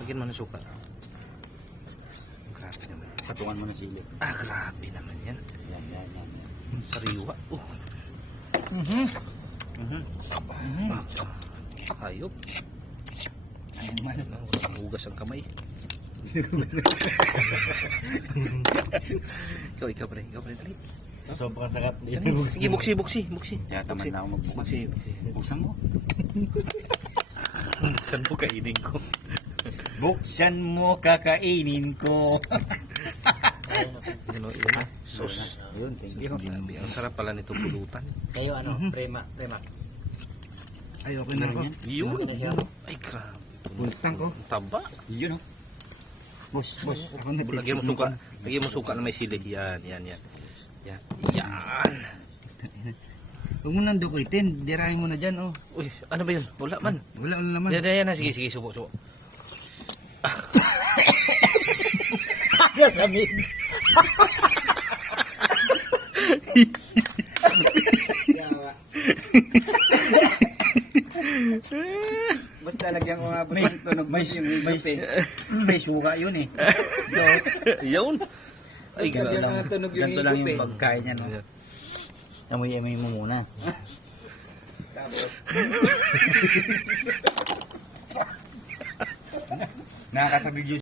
Lagyan mo ng suka. Grabe naman. Patungan mo ng sili. Grabe naman yan. Yan. Sariwa. Hayop. Ayun man. Hugas ang kamay. Ikaw pre, dali. Sobrang sarap. Sige, buksi. Kaya tamad na ako magbukas. Buksi. Buksan mo. Saan po kainin ko? Buksan mo, kakainin ko. Yun, sauce. Yun, thank you. Grabe, ang sarap pala nito pulutan. Kayo ano, Premax. Ay, okay na rin yan. Yun. Okay na siya. Ay, grabe. Puntang ko. Ang taba. Yun, oh. Boss. Ako na. Lagyan mo suka. Lagyan mo suka na may sili. Yan. Huwag mo nang dukutin. Dirahin mo na dyan, oh. Uy, ano ba yun? Wala man. Wala naman. Yan. Sige, subo. Nasamig. Yawa. Basta lagyan ko nga May tunog. May suka yun, eh. Yun. Ay, Lagyan grabe. nga tunog yung Ganito lang higup, yung eh. pagkain niya, no? Amoy mo muna. Tapos, Nakakasabig